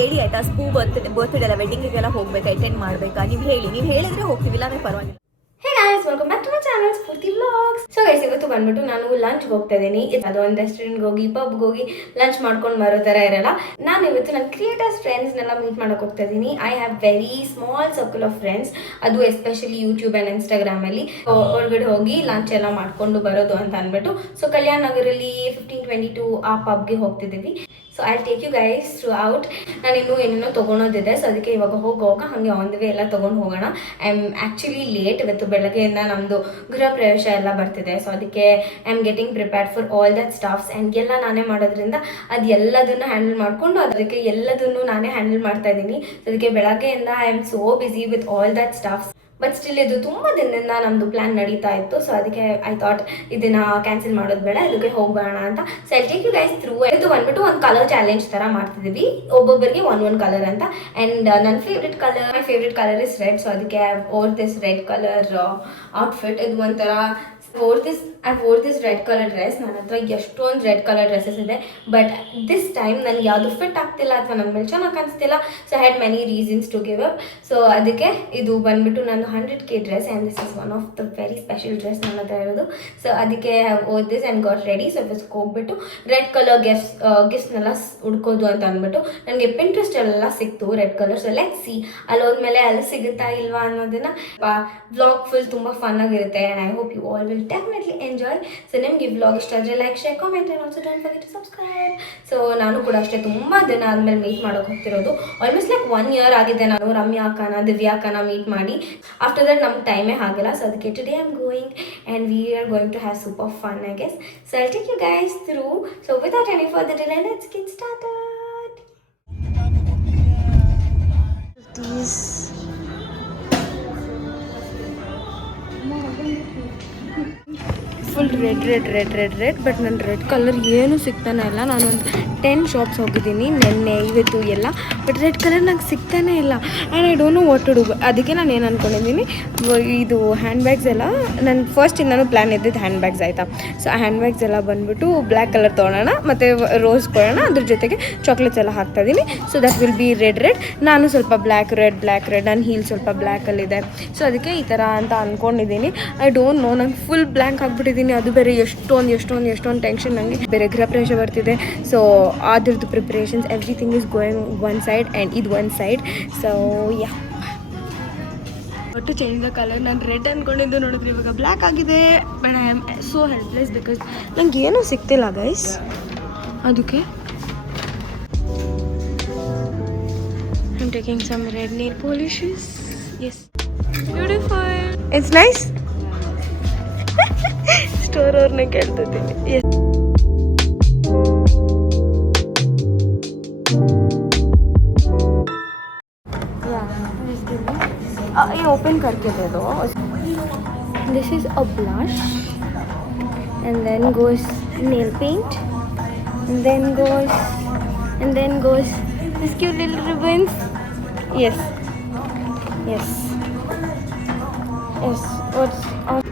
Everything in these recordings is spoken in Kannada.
ಹೇಳಿ ಆಯ್ತಾ, ಸ್ಕೂ ಬರ್ತ್ಡೇ ಎಲ್ಲ ವೆಡ್ಡಿಂಗಿಗೆಲ್ಲ ಹೋಗ್ಬೇಕಾ, ಅಟೆಂಡ್ ಮಾಡಬೇಕಾ, ನೀವು ಹೇಳಿದ್ರೆ ಹೋಗ್ತೀವಿ, ಇಲ್ಲಾಂದ್ರೆ ಪರವಾಗಿಲ್ಲ. Hey guys, welcome back to my channel Spoorthi vlogs. So guys, ಇವತ್ತು ಬಂದ್ಬಿಟ್ಟು ನಾನು ಲಂಚ್ ಹೋಗ್ತಾ ಇದ್ದೀನಿ. ಅದೊಂದು ರೆಸ್ಟೋರೆಂಟ್ಗೆ ಹೋಗಿ ಪಬ್ಗೆ ಹೋಗಿ ಲಂಚ್ ಮಾಡ್ಕೊಂಡು ಬರೋ ಥರ ಇರಲ್ಲ. ನಾನು ಇವತ್ತು ನನ್ನ ಕ್ರಿಯೇಟರ್ಸ್ ಫ್ರೆಂಡ್ಸ್ನೆಲ್ಲ ಮೀಟ್ ಮಾಡೋಕೆ ಹೋಗ್ತಾ ಇದ್ದೀನಿ. I have very small circle of friends, ಅದು ಎಸ್ಪೆಷಲಿ ಯೂಟ್ಯೂಬ್ ಆ್ಯಂಡ್ ಇನ್ಸ್ಟಾಗ್ರಾಮಲ್ಲಿ ಹೊರಗಡೆ ಹೋಗಿ ಲಂಚ್ ಎಲ್ಲ ಮಾಡ್ಕೊಂಡು ಬರೋದು ಅಂತ ಅಂದ್ಬಿಟ್ಟು. ಸೊ ಕಲ್ಯಾಣ್ ನಗರಲ್ಲಿ 1522 ಆ ಪಬ್ಗೆ ಹೋಗ್ತಿದ್ದೀವಿ. So I take you guys throughout. ನಾನು ಇನ್ನೂ ಏನೇನೋ ತೊಗೊಳೋದಿದೆ, ಸೊ ಅದಕ್ಕೆ ಇವಾಗ ಹೋಗುವಾಗ ಹಾಗೆ ಆನ್ ದ ವೇ ಎಲ್ಲ ತೊಗೊಂಡು ಹೋಗೋಣ. I am actually late. ಇವತ್ತು ಬೆಳಗ್ಗೆಯಿಂದ ನಮ್ಮದು ಗೃಹ ಪ್ರವೇಶ ಎಲ್ಲ ಬರ್ತಿದೆ. ಸೊ ಅದಕ್ಕೆ I am getting prepared for all that staffs and ಎಲ್ಲ ನಾನೇ ಮಾಡೋದ್ರಿಂದ ಅದು ಎಲ್ಲದನ್ನು ಹ್ಯಾಂಡಲ್ ಮಾಡಿಕೊಂಡು ಅದಕ್ಕೆ ಎಲ್ಲದನ್ನು ನಾನೇ ಹ್ಯಾಂಡಲ್ ಮಾಡ್ತಾ ಇದ್ದೀನಿ. ಸೊ ಅದಕ್ಕೆ ಬೆಳಗ್ಗೆಯಿಂದ I am so busy with all that stuffs. But still ಇದು ತುಂಬ ದಿನದಿಂದ ನಮ್ಮದು ಪ್ಲ್ಯಾನ್ ನಡೀತಾ ಇತ್ತು. ಸೊ ಅದಕ್ಕೆ ಐ ಥಾಟ್ ಇದನ್ನು ಕ್ಯಾನ್ಸಲ್ ಮಾಡೋದು ಬೇಡ, ಇದಕ್ಕೆ ಹೋಗೋಣ ಅಂತ. So I take you guys through. ಇದು ಬಂದ್ಬಿಟ್ಟು ಒಂದು ಕಲರ್ ಚಾಲೆಂಜ್ ಥರ ಮಾಡ್ತಿದ್ದೀವಿ, ಒಬ್ಬೊಬ್ಬರಿಗೆ ಒಂದೊಂದು ಕಲರ್ ಅಂತ. ಆ್ಯಂಡ್ ನನ್ನ my favourite colour is red. So ಅದಕ್ಕೆ I wore this red colour outfit. ಇದು ಒಂಥರ I wore this red color dress. ನನ್ನ ಹತ್ರ ಎಷ್ಟೊಂದು ರೆಡ್ ಕಲರ್ ಡ್ರೆಸ್ಸಸ್ ಇದೆ, ಬಟ್ ದಿಸ್ ಟೈಮ್ ನನಗೆ ಯಾವುದು ಫಿಟ್ ಆಗ್ತಿಲ್ಲ ಅಥವಾ ನನ್ನ ಮೇಲೆ ಚೆನ್ನಾಗಿ ಕಾಣಿಸ್ತಿಲ್ಲ. So I had many reasons to give up. So ಅದಕ್ಕೆ ಇದು ಬಂದ್ಬಿಟ್ಟು ನನ್ನ 100K dress and this is one of the very special dress ನನ್ನ ಹತ್ರ ಇರೋದು. ಸೊ ಅದಕ್ಕೆ I have wore this and got ready. So first ಹೋಗ್ಬಿಟ್ಟು ರೆಡ್ ಕಲರ್ ಗಿಫ್ಟ್ಸ್ನೆಲ್ಲ ಹುಡ್ಕೋದು ಅಂತ ಅಂದ್ಬಿಟ್ಟು ನನಗೆ ಪಿಂಟ್ರೆಸ್ಟಲ್ಲೆಲ್ಲ ಸಿಕ್ತು red colour. So let's see ಅಲ್ಲಿ ಹೋದ್ಮೇಲೆ ಅಲ್ಲಿ ಸಿಗುತ್ತಾ ಇಲ್ವಾ ಅನ್ನೋದನ್ನ. ವ್ಲಾಗ್ ಫುಲ್ ತುಂಬ ಫನ್ ಆಗಿರುತ್ತೆ and I hope you all will definitely enjoy. So ನಿಮಗೆ ವ್ಲಾಗ್ ಇಷ್ಟ ಆದರೆ like, share, comment and also don't forget to subscribe. So ನಾನು ಕೂಡ ಅಷ್ಟೇ ತುಂಬ ದಿನ ಆದಮೇಲೆ ಮೀಟ್ ಮಾಡೋಕೆ ಹೋಗ್ತಿರೋದು. ಆಲ್ಮೋಸ್ಟ್ ಲೈಕ್ 1 year ಆಗಿದೆ ನಾನು ರಮ್ಯಾ ಅಕ್ಕನ, ದಿವ್ಯಾ ಅಕ್ಕನ ಮೀಟ್ ಮಾಡಿ. ಆಫ್ಟರ್ ದಟ್ ನಮ್ಗೆ ಟೈಮೇ ಆಗಿಲ್ಲ. ಸೊ ಅದಕ್ಕೆ today I am going and we are going to have super fun I guess. So I take you guys through. So without any further delay let's get started. Full red. But ನನ್ನ ರೆಡ್ ಕಲರ್ ಏನೂ ಸಿಗ್ತಾನೆ ಇಲ್ಲ. ನಾನೊಂದು 10 ಶಾಪ್ಸ್ ಹೋಗಿದ್ದೀನಿ ನೆನ್ನೆ ಇವತ್ತು ಎಲ್ಲ, ಬಟ್ ರೆಡ್ ಕಲರ್ ನಂಗೆ ಸಿಗ್ತಾನೆ ಇಲ್ಲ. And I don't know what to do. ಅದಕ್ಕೆ ನಾನು ಏನು ಅಂದ್ಕೊಂಡಿದ್ದೀನಿ, ಇದು ಹ್ಯಾಂಡ್ ಬ್ಯಾಗ್ಸ್ ಎಲ್ಲ ನನ್ನ ಫಸ್ಟಿಂದನೂ ಪ್ಲ್ಯಾನ್ ಇದ್ದಿದ್ದು ಹ್ಯಾಂಡ್ ಬ್ಯಾಗ್ಸ್ ಆಯಿತಾ. ಸೊ ಆ ಹ್ಯಾಂಡ್ ಬ್ಯಾಗ್ಸ್ ಎಲ್ಲ ಬಂದುಬಿಟ್ಟು ಬ್ಲ್ಯಾಕ್ ಕಲರ್ ತೊಗೊಳೋಣ ಮತ್ತು ರೋಸ್ ಕೊಡೋಣ, ಅದ್ರ ಜೊತೆಗೆ ಚಾಕ್ಲೇಟ್ಸ್ ಎಲ್ಲ ಹಾಕ್ತಾಯಿದ್ದೀನಿ. So that will be red. ನಾನು ಸ್ವಲ್ಪ ಬ್ಲ್ಯಾಕ್ ರೆಡ್ ನನ್ನ ಹೀಲ್ ಸ್ವಲ್ಪ ಬ್ಲ್ಯಾಕಲ್ಲಿದೆ. ಸೊ ಅದಕ್ಕೆ ಈ ಥರ ಅಂತ ಅಂದ್ಕೊಂಡಿದ್ದೀನಿ. ಐ ಡೋಂಟ್ ನೋ, ನಂಗೆ ಫುಲ್ ಬ್ಲ್ಯಾಂಕ್ ಆಗಿಬಿಟ್ಟಿದ್ದೀನಿ. ಅದು ಬೇರೆ ಎಷ್ಟೊಂದು ಟೆನ್ಷನ್. ನನಗೆ ಬೇರೆ ಗೃಹ ಪ್ರವೇಶ ಬರ್ತಿದೆ. ಸೊ ಅದ್ರದ್ದು preparations everything is going one side and ಇದು ಒನ್ ಸೈಡ್. ಸೊ ಯಾ, ಒಟ್ಟು ಚೇಂಜ್ ದ ಕಲರ್. ನಾನು ರೆಡ್ ಅಂದ್ಕೊಂಡಿದ್ದು ನೋಡಿದ್ರೆ ಇವಾಗ ಬ್ಲ್ಯಾಕ್ ಆಗಿದೆ. But I am so helpless because ನಂಗೆ ಏನೂ ಸಿಗ್ತಿಲ್ಲ ಗೈಸ್. ಅದಕ್ಕೆ I am taking some red nail polishes. Yes, beautiful, it's nice. Store ಅವ್ರನ್ನೇ ಕೇಳ್ತಿದ್ದೀನಿ. ಎಸ್, ये ओपन करके दे दो. This is a blush and then goes nail paint and then goes this cute little ribbons. Yes. What's on?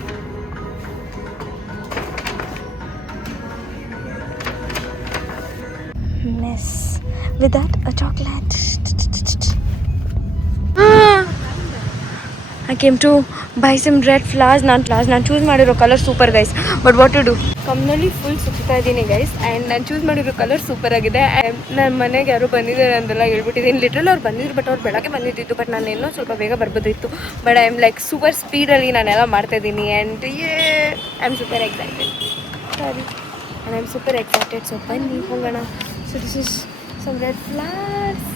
Mess with that a chocolate. I came to buy some red flowers. ನಾನು ಚೂಸ್ ಮಾಡಿರೋ colour super guys. But what to do, ಕಮ್ನಲ್ಲಿ ಫುಲ್ ಸುತ್ತಾ ಇದ್ದೀನಿ ಗೈಸ್. ಆ್ಯಂಡ್ ನಾನು ಚೂಸ್ ಮಾಡಿರೋ ಕಲರ್ ಸೂಪರ್ ಆಗಿದೆ. ನನ್ನ ಮನೆಗೆ ಯಾರು ಬಂದಿದ್ದಾರೆ ಅಂತೆಲ್ಲ ಹೇಳ್ಬಿಟ್ಟಿದ್ದೀನಿ. ಲಿಟ್ರಲ್ ಅವ್ರು ಬಂದಿದ್ರು, ಬಟ್ ಅವ್ರು ಬೆಳಗ್ಗೆ ಬಂದಿದ್ದು. ಬಟ್ ನಾನು ಇನ್ನೂ ಸ್ವಲ್ಪ ಬೇಗ ಬರ್ಬೋದಿತ್ತು. But I am like super ಸ್ಪೀಡಲ್ಲಿ ನಾನೆಲ್ಲ ಮಾಡ್ತಾಯಿದ್ದೀನಿ. And I am super excited. So ಬನ್ನಿ ಹೋಗೋಣ. So this is some red flowers.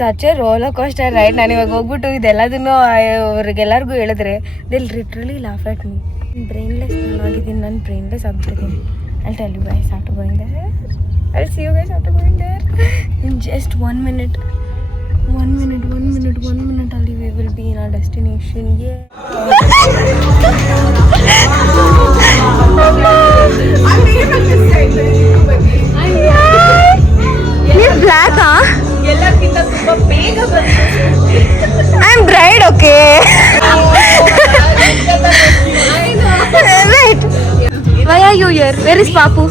Such a roller coaster ride. ನಾನು ಇವಾಗ ಹೋಗ್ಬಿಟ್ಟು ಇದೆಲ್ಲದನ್ನು ಅವ್ರಿಗೆಲ್ಲರಿಗೂ ಹೇಳಿದ್ರೆ they'll literally laugh at me. Brainless ನಾನು ಆಗಿದ್ದೀನಿ, ನಾನು ಬ್ರೈನ್ಲೆಸ್ ಆಗ್ಬಿಟ್ಟಿದ್ದೀನಿ. I'll tell you guys after going there. I'll see you guys after going there in just 1 minute. 1 minute ಅಲ್ಲಿ we will be destination. Yeah. ನೀವು ಬ್ಲ್ಯಾಕ್ ಎಲ್ಲಕ್ಕಿಂತ ತುಂಬಾ ಬೇಗ I am bride okay wait why are you here where is Papu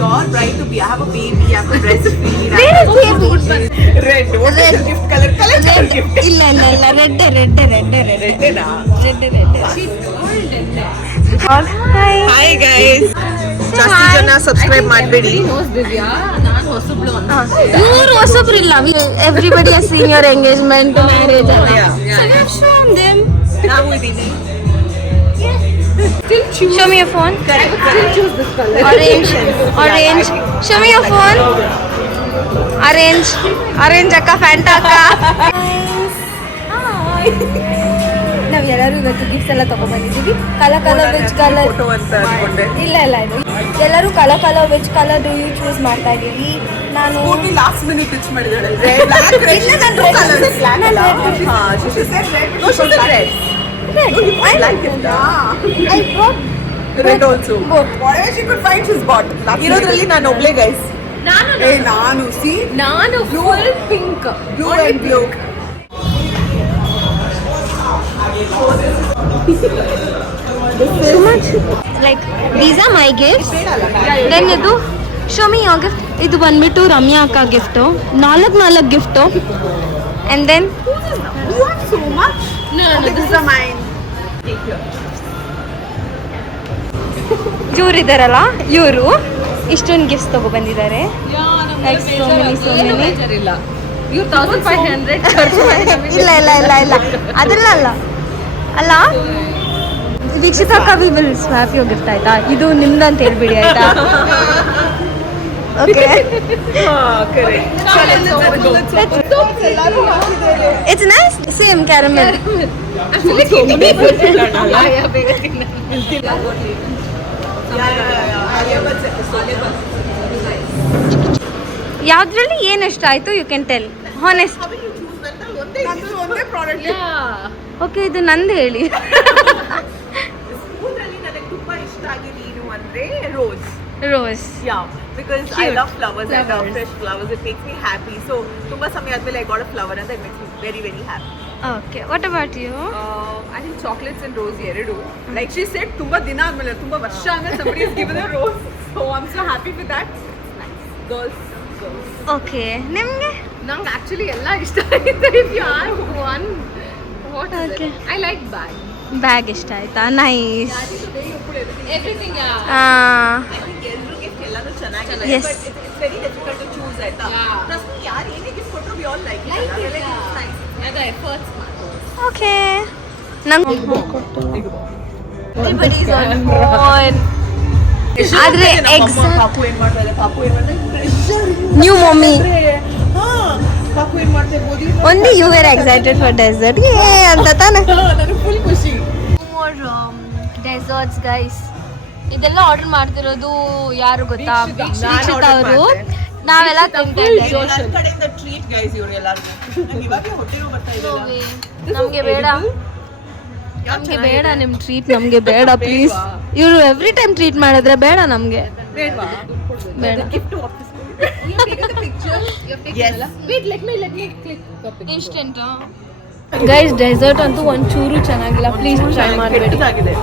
You're right to be. I have a baby. I have to breastfeed. Where is baby? Red. What is the gift color? Color gift. ಇಲ್ಲ ಇಲ್ಲ ಇಲ್ಲ red red red red hi Hi guys. ಜಾಸ್ತಿ ಜನ ಸಬ್ಸ್ಕ್ರೈಬ್ ಮಾಡಬೇಡಿ. ಇವ್ರು ಹೊಸಬ್ರಿಲ್ಲ everybody has seen your engagement marriage ನಾವು ಇದೀನಿ. Show me your phone. Still choose this color. Orange. Show me your phone. Orange akka Fanta akka. ನಾವು ಎಲ್ಲರೂ ಇವತ್ತು ಗಿಫ್ಟ್ಸ್ ಎಲ್ಲ ತಗೊಂಡ್ಬಂದಿದ್ದೀವಿ ಕಲರ್ ವೆಜ್ ಕಲರ್ ಫೋಟೋ ಅಂತ ಅನ್ಕೊಂಡೆ. ಇಲ್ಲ ಇದು ಎಲ್ಲರೂ ಕಲರ್ ವೆಜ್ ಕಲರ್ ಡೂ ಯು ಚೂಸ್ ಮಾಡ್ತಾ ಇದ್ದೀವಿ ನಾನು ಪೂರ್ತಿ ಲಾಸ್ಟ್ ಮಿನಿಟ್ ಪಿಚ್ ಮಾಡಿದಾಳೆ. Black, red. ಇಲ್ಲ, ನಾನು red. Colors. Black ಅಲ್ಲ. ನಾನು ಹಾ, she said red. No, she said red. I like it. I brought Red also. both. Whatever she could find, she's bought. ಇರೋದ್ರಲ್ಲಿ ನಾನು ಒಬ್ಳೆ ಗೈಸ್. ನಾನು ಸಿ ನಾನು full pink blue and blue. So much. Like these are my gifts. Then ಇದು show me your gift. ಇದು ಬಂದ್ಬಿಟ್ಟು ರಮ್ಯಾ ಅಕ್ಕ ಗಿಫ್ಟು ನಾಲ್ಕು gift and then You have so much. No, This is mine. Take your. ಇವ್ರು ಇದಾರಲ್ಲ ಇವರು ಇಷ್ಟೊಂದು ಗಿಫ್ಟ್ಸ್ ತಗೊಬಂದಿದ್ದಾರೆ Like so many. ಇಲ್ಲ ಇವ್ರು 1500 ಖರ್ಚು ಇಲ್ಲ ಅದೆಲ್ಲ ಅಲ್ಲ ದೀಕ್ಷಿತಾ ಅಕ್ಕ we will swap your gift ಆಯ್ತಾ ಇದು ನಿಮ್ದು ಅಂತ ಹೇಳ್ಬಿಡಿ ಆಯ್ತಾ okay it's nice same caramel ಯಾವ್ದ್ರಲ್ಲಿ ಏನು ಇಷ್ಟ ಆಯ್ತು ಯು ಕ್ಯಾನ್ ಟೆಲ್ ಹಾನೆಸ್ಟ್ ಒಂದೇ ಪ್ರಾಡಕ್ಟ್. ಓಕೆ ಇದು ನಂದು ಹೇಳಿ ಸ್ಕೂಲಲ್ಲಿ ನನಗೆ ತುಂಬಾ ಇಷ್ಟ ಆಗಿದೆ ಏನು ಅಂದ್ರೆ rose. Rose Yeah, because I Cute. love flowers. I love fresh flowers. It makes me happy. So, ತುಂಬಾ ಸಮಯ ಆದ್ಮೇಲೆ I got a flower and that makes me very very happy. Okay what about you I think chocolates and rose ಎರಡು like she said ತುಂಬಾ ದಿನ ಆದ್ಮೇಲೆ ತುಂಬಾ ವರ್ಷ ಆದ್ಮೇಲೆ somebody has given a rose so I'm so happy with that. Nice. Girls. Okay ನಿಮಗೆ ನಂಗೆ actually ಎಲ್ಲ ಇಷ್ಟ ಆಗಿದೆ if you ask one what is Okay. it? I like bag. Bag ಇಷ್ಟ ಆಯ್ತಾ ನೈಸ್ Everything I think ಎಲ್ಲರೂ ಗಿಫ್ಟ್ ಎಲ್ಲಾನು ಚೆನ್ನಾಗಿದೆ. Yes. But it's very difficult to choose ಆಯ್ತಾ. Yeah. Trust me, ಯಾರು ಏನೇ ಗಿಫ್ಟ್ ಕೊಟ್ಟರು we all like it. It's nice. the efforts okay ನಂಗೆ Everybody's on phone. ಆದ್ರೆ ಎಕ್ಸಾಕ್ಟ್ ಪಾಪು ಏನ್ ಮಾಡ್ತಾರೆ? ಪಾಪು ಏನ್ ಮಾಡ್ತಾರೆ? ನ್ಯೂ ಮಮ್ಮಿ ಪಾಪು ಏನ್ ಮಾಡ್ತಾರೆ? ಓದಿ only you were excited for dessert ಏ ಅಂತ ತಾನೆ ನನಗೆ ಫುಲ್ ಖುಷಿ. ಮೋರ್ ಡೆಸರ್ಟ್ಸ್ ಗೈಸ್ ಇದೆಲ್ಲ ಆರ್ಡರ್ ಮಾಡ್ತಿರೋದು ಯಾರು ಗೊತ್ತಾ ದೀಕ್ಷಿತಾ ಅವರು ನಾವೆಲ್ಲ ತಿಂತಾ ಇದ್ದೇವೆ ನನ್ನ ಕಡೆಯಿಂದ ಟ್ರೀಟ್ ಗೈಸ್ ಇವ್ರು ಎಲ್ಲರಿಗೂ. ನನಗೆ ಇವಾಗಲೇ ಹೊಟ್ಟೆನೂ ಬರ್ತಾ ಇದೆ. ನಮ್ಗೆ ಬೇಡ ನಿಮ್ ಟ್ರೀಟ್ ನಮ್ಗೆ ಬೇಡ ಪ್ಲೀಸ್ ಇವರು ಎವ್ರಿ ಟೈಮ್ ಟ್ರೀಟ್ ಮಾಡಿದ್ರೆ ಬೇಡ ನಮ್ಗೆ ಬೇಡ ಗಿಫ್ಟ್ ವಾಪಸ್ wait let me click the picture. Instant guys dessert ಅಂತೂ ಒಂಚೂರು ಚೆನ್ನಾಗಿಲ್ಲ ಪ್ಲೀಸ್ ಟ್ರೈ ಮಾಡಬೇಡಿ ಆಗಿದೆ.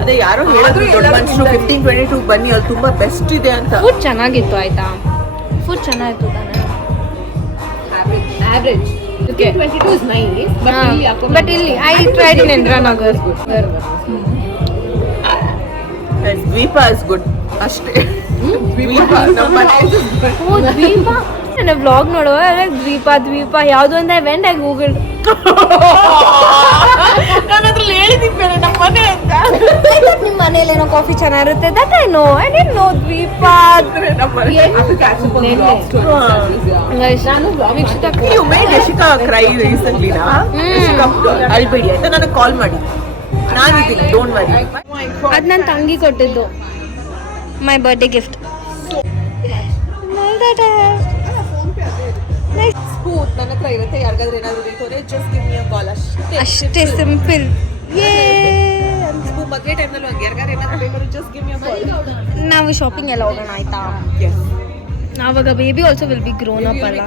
ಅದೇ ಯಾರೋ ಹೇಳಿದ್ರು ದೊಡ್ಡ ಮನುಷ್ಯರು 1522 ಬನ್ನಿ ಅಲ್ಲಿ ತುಂಬಾ ಬೆಸ್ಟ್ ಇದೆ ಅಂತ. ಫುಡ್ ಚೆನ್ನಾಗಿತ್ತು ಆಯ್ತಾ ಫುಡ್ ಚೆನ್ನಾಗಿತ್ತು ತಾನೆ average 22 is nice ಬಟ್ ಇಲ್ಲಿ ಐ ಟ್ರೈಡ್ ಇನ್ ಇಂದ್ರಾನಗರ್ ದ್ವೀಪ ಇಸ್ ಗುಡ್ ಅಷ್ಟೇ. ದ್ವೀಪ ನಮ್ಮ ಮನೆ ಓ ದ್ವೀಪ ನನ್ನ ವ್ಲಾಗ್ ನೋಡುವ ದ್ವೀಪ ಯಾವುದು ಅಂತ ವೆಂಟ್ ಆಗಿ ಗೂಗಲ್ ನಾನು ಅದ್ರಲ್ಲಿ ಹೇಳಿದ್ದೀನಿ ಬೇರೆ ನಮ್ಮ ಮನೆ ಅಂತ. ನಿಮ್ಮ ಮನೇಲಿ ಏನೋ ಕಾಫಿ ಚೆನ್ನಾಗಿರುತ್ತೆ that I know I did no ದ್ವೀಪ ನಮ್ಮ ಮನೆ ನಾನು ವೀಕ್ಷಿತ you made Yashika cry recently ನಾ ಯಶಿಕಾ ಅಳ್ಬೇಡಿ ಅಂತ ನನಗೆ ಕಾಲ್ ಮಾಡಿ ನಾನಿದ್ದೀನಿ ಡೋಂಟ್ ವರಿ. ಅದು ನನ್ನ ತಂಗಿ ಕೊಟ್ಟಿದ್ದು ಮೈ ಬರ್ಡೇ ಗಿಫ್ಟ್ ಟ್ರೂತ್ ನನ್ನ ಹತ್ರ ಇರುತ್ತೆ. ಯಾರಿಗಾದ್ರೂ ಏನಾದ್ರು ಬೇಕು ಅಂದ್ರೆ ಜಸ್ಟ್ ಗಿವ್ ಮಿ ಅ ಕಾಲ್ ಅಷ್ಟೇ ಸಿಂಪಲ್. ಮದುವೆ ಟೈಮ್ನಲ್ಲಿ ಹಂಗೆ ಯಾರಿಗಾರು ಏನಾದ್ರು ಬೇಕಾದ್ರೆ ಜಸ್ಟ್ ಗಿವ್ ಮಿ ಅ ಕಾಲ್. ನಾವು ಶಾಪಿಂಗ್ ಎಲ್ಲ ಹೋಗೋಣ ಆಯ್ತಾ? ಆವಾಗ baby also will be grown up ಅಲ್ಲ.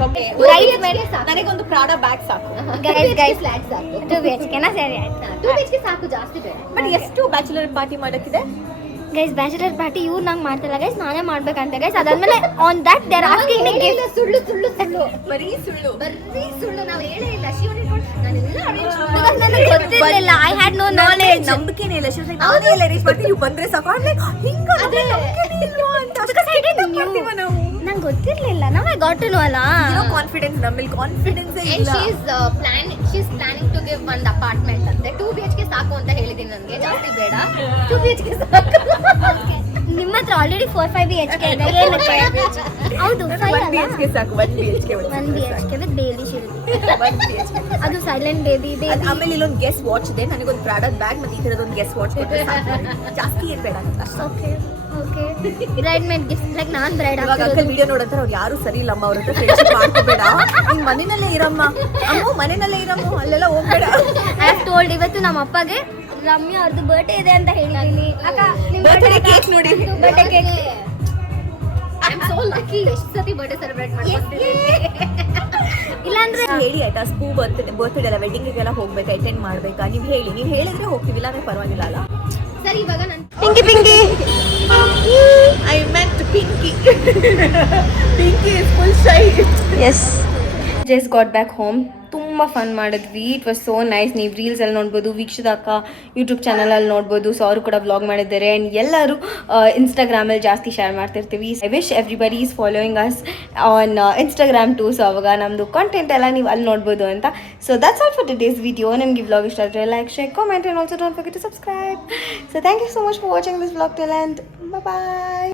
ನನಗೊಂದು ಪ್ರಾಡ ಬ್ಯಾಗ್ ಸಾಕು. ಗೈಸ್ ಫ್ಲಾಟ್ ಸಾಕು. 2 BHK ನಾ ಸರಿ ಆಯ್ತಾ? 2 BHK ಸಾಕು, ಜಾಸ್ತಿ ಬೇಡ. ಬಟ್ ಎಷ್ಟು ಬ್ಯಾಚುಲರ್ ಪಾರ್ಟಿ ಮಾಡಕ್ಕಿದೆ? ಗೈಸ್ ಬ್ಯಾಚುಲರ್ ಪಾರ್ಟಿ ಇವ್ರು ನಂಗೆ ಮಾಡ್ತಿಲ್ಲ ಗೈಸ್, ನಾನೇ ಮಾಡ್ಬೇಕಂತ ಗೈಸ್. ಅದಾದ್ಮೇಲೆ on that they're asking me gift. ಸುಳ್ಳು ಸುಳ್ಳು ಸುಳ್ಳು ಬರೀ ಸುಳ್ಳು ನಾವು ಹೇಳೇ ಇಲ್ಲ. ಶಿವನಿ ನಾನೆಲ್ಲ ಅರೇಂಜ್ ಬಿಕಾಸ್ ನನಗೆ ಗೊತ್ತಿರಲಿಲ್ಲ. I had no knowledge. ನಂಬಿಕೆನೇ ಇಲ್ಲ. ನಾನೇ ಎಲ್ಲ ಅರೇಂಜ್ ಮಾಡ್ತೀನಿ, ನೀವು ಬಂದ್ರೆ ಸಾಕು. ಆಮೇಲೆ ಹಿಂಗ ನಂಗೆ ಗೊತ್ತಿರಲಿಲ್ಲ. ನಾವು ಐ ಗಾಟ್ ಟು ನೋ ಅಲ್ಲ. ಕಾನ್ಫಿಡೆನ್ಸ್ ನಮ್ಮಲ್ಲಿ ಕಾನ್ಫಿಡೆನ್ಸ್ and ಇಲ್ಲ. she's planning to give one apartment ಅಂತೆ. 2 BHK ಸಾಕು ಅಂತ ಹೇಳಿದೀನಿ, ನನಗೆ ಜಾಸ್ತಿ ಬೇಡ. 2 BHK ಸಾಕು. ನಿಮ್ಮ ಹತ್ರ ಆಲ್ರೆಡಿ 4-5 BHK ಇದೆ. ಏನಕ್ಕೆ? ಹೌದು 5 1 ಅಲ್ಲ? BHK ಸಾಕು. 1 BHK 1 BHK with baby Shirdi. ಅದು ಸೈಲೆಂಟ್ ಬೇಬಿ ಆಮೇಲೆ ಇಲ್ಲೊಂದು ಗೆಸ್ ವಾಚ್ ಇದೆ. ನನಗೊಂದು ಪ್ರಾಡಕ್ಟ್ ಬ್ಯಾಗ್ ಮತ್ತೆ ಈ ತರದೊಂದು ಗೆಸ್ ವಾಚ್ ಕೊಟ್ಟರೆ ಜಾಸ್ತಿ ಏನ್ ಬೇಡ ಅಂತ. Okay okay. Bride made gift like ನಾನು ಬ್ರೈಡ್ ಇವಾಗ ಅಂಕಲ್ ವಿಡಿಯೋ ನೋಡಂತಾರೆ ಅವ್ರು ಯಾರು ಸರಿ ಇಲ್ಲಮ್ಮ, ಅವ್ರ ಹತ್ರ ಫ್ರೆಂಡ್ಶಿಪ್ ಮಾಡ್ಕೋಬೇಡ, ನಿನ್ ಮನೆಯಲ್ಲೇ ಇರಮ್ಮ, ಅಮ್ಮ ಮನೆಯಲ್ಲೇ ಇರಮ್ಮ, ಅಲ್ಲೆಲ್ಲ ಹೋಗ್ಬೇಡ. I have told. ಇವತ್ತು ನಮ್ಮ ಅಪ್ಪಗೆ ರಮ್ಯಾ ಅವ್ರದ್ದು ಬರ್ಡೇ ಇದೆ ಅಂತ ಹೇಳಿದ್ದೀನಿ. ಅಕ್ಕ ನಿಮ್ಮ ಬರ್ತ್ಡೇ ಕೇಕ್ ನೋಡಿ. Birthday cake I am so lucky. ಎಷ್ಟು ಸತಿ ಬರ್ಡೇ ಸೆಲೆಬ್ರೇಟ್ ಮಾಡ್ತೀನಿ. ಇಲ್ಲಾಂದ್ರೆ ಹೇಳಿ ಆಯ್ತಾ, ಸ್ಕೂ ಬರ್ತ್ಡೇ ಎಲ್ಲ ವೆಡ್ಡಿಂಗಿಗೆಲ್ಲ ಹೋಗ್ಬೇಕಾ, ಅಟೆಂಡ್ ಮಾಡ್ಬೇಕಾ? ನೀವು ಹೇಳಿ, ನೀವು ಹೇಳಿದ್ರೆ ಹೋಗ್ತೀವಿ, ಇಲ್ಲಾಂದ್ರೆ ಪರವಾಗಿಲ್ಲ ಅಲ್ಲ. ಸರಿ, ಇವಾಗ ನಾನು Pinky Pinky I meant Pinky. Pinky is full shy. Yes just got back home. ತುಂಬ ಫನ್ ಮಾಡಿದ್ವಿ. It was so nice. ನೀವು ರೀಲ್ಸಲ್ಲಿ ನೋಡ್ಬೋದು, ವೀಕ್ಷಿತ ಅಕ್ಕ ಯೂಟ್ಯೂಬ್ ಚಾನಲಲ್ಲಿ ನೋಡ್ಬೋದು. ಸೊ ಅವರು ಕೂಡ ವ್ಲಾಗ್ ಮಾಡಿದ್ದಾರೆ. ಆ್ಯಂಡ್ ಎಲ್ಲರೂ ಇನ್ಸ್ಟಾಗ್ರಾಮಲ್ಲಿ ಜಾಸ್ತಿ ಶೇರ್ ಮಾಡ್ತಿರ್ತೀವಿ. I wish everybody is following us on Instagram too. So ಅವಾಗ ನಮ್ಮದು ಕಾಂಟೆಂಟ್ ಎಲ್ಲ ನೀವು ಅಲ್ಲಿ ನೋಡ್ಬೋದು ಅಂತ. So that's all for today's video. ನಿಮಗೆ ವ್ಲಾಗ್ ಇಷ್ಟ ಆದರೆ like, share, comment and also don't forget to subscribe. So thank you so much for watching this vlog till end. Bye.